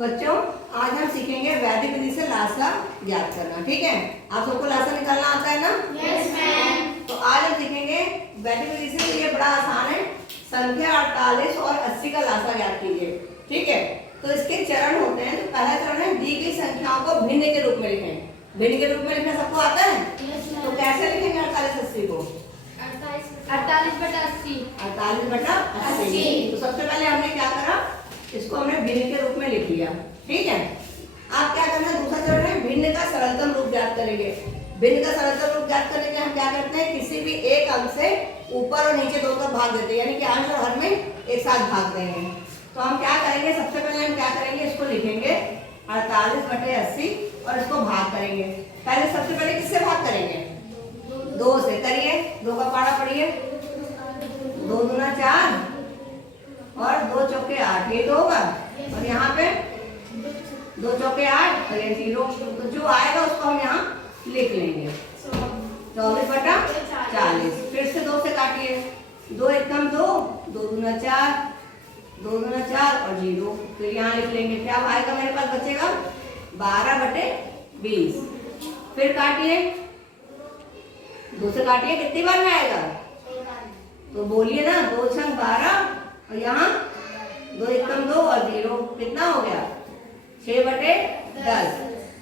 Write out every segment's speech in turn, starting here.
बच्चों आज हम सीखेंगे वैदिक विधि से लासा ज्ञात करना। ठीक है, आप सबको लासा निकालना आता है ना? Yes ma'am. तो आज हम सीखेंगे वैदिक विधि से। ये बड़ा आसान है। संख्या 48 और 80 का लासा ज्ञात कीजिए। ठीक है, तो इसके चरण होते हैं। तो पहला चरण है दी गई संख्याओं को भिन्न के रूप में लिखें। भिन्न के रूप में लिखना सबको आता है? तो कैसे लिखेंगे 48 80 को? 48/80। 48/80। तो सबसे पहले हमने क्या करा, इसको हमने भिन्न के रूप में लिख लिया। ठीक है, आप क्या करना, दूसरा चरण है भिन्न का सरलतम रूप ज्ञात करेंगे। भिन्न का सरलतम रूप ज्ञात करने के लिए हम क्या करते हैं, किसी भी एक अंक से ऊपर और नीचे दो तरफ भाग देते हैं, यानी कि अंश और हर में एक साथ भाग देंगे। तो हम क्या करेंगे, सबसे पहले हम क्या करेंगे, इसको लिखेंगे 48/80 और इसको भाग करेंगे। पहले सबसे पहले किससे भाग करेंगे? 2 से। करिए, 2 का पारा पढ़िए। 2 दूना 4 और 2 चौके 8, ये तो होगा। और यहाँ पे 2 चौके 8 और ये 0। तो जो आएगा उसको हम यहाँ लिख लेंगे 24/40। फिर से 2 से काटिए। 2 एकम 2, 2 दूना 4, 2 दूना 4 और 0। फिर यहाँ लिख लेंगे, क्या आएगा मेरे पास बचेगा 12/20। फिर काटिए, 2 से काटिए, कितनी बार में आएगा? तो बोलिए ना, 2 छंग 12 और यहाँ 2 एकम 2 और 0, कितना हो गया 6/10।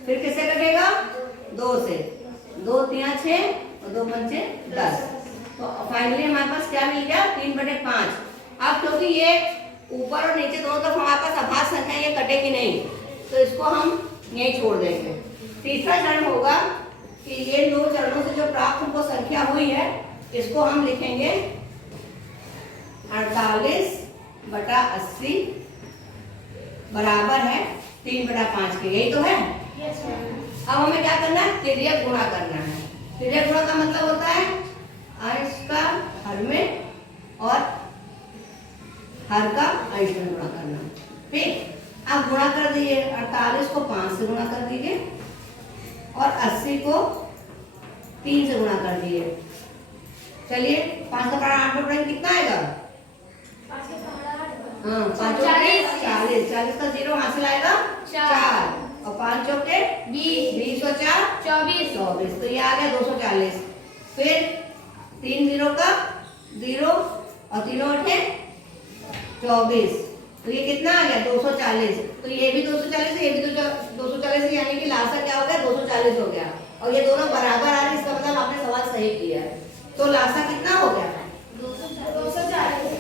फिर किससे कटेगा? 2 से। 2 तिया 6 और 2 पंचे 10। तो फाइनली हमारे पास क्या मिल गया 3/5। अब क्योंकि ये ऊपर और नीचे दोनों तरफ हमारे पास अभाज्य संख्या, ये कटेगी नहीं, तो इसको हम यहीं छोड़ देंगे। तीसरा चरण होगा कि ये 2 चरणों से जो प्राप्त हमको संख्या हुई है, इसको हम लिखेंगे 48/80 बराबर है 3/5 के। यही तो है। Yes ma'am. अब हमें क्या करना है, तिर्यक गुणा करना है। तिर्यक गुणा का मतलब होता है अंश का हर में और हर का अंश में गुणा करना। ठीक, आप गुणा कर दीजिए। 48 को 5 से गुणा कर दीजिए और 80 को 3 से गुणा कर दीजिए। चलिए, 5 का पारा 8 में पढ़ेंगे, कितना आएगा? 5 40। 40 का 0 हासिल आएगा 4 और 5 चौके 20, 20 और 4 24। तो ये आ गया 240। फिर 3 0 का 0 और 3 8 24। तो ये कितना आ गया 240। तो ये भी 240 है, ये भी 240 है, यानी कि लासा क्या हो गया 240 हो गया। और ये दोनों बराबर आ रहे हैं, इसका मतलब आपने सवाल सही किया है। तो लासा कितना हो गया 240।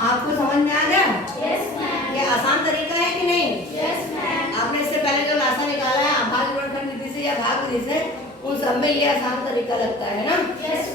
आपको समझ में आ गया? Yes ma'am. ये आसान तरीका है कि नहीं? Yes ma'am. आपने इससे पहले जो लासा निकाला है अभाज्य गुणनखंड विधि से या भाग विधि से, उन सब में ये आसान तरीका लगता है ना? यस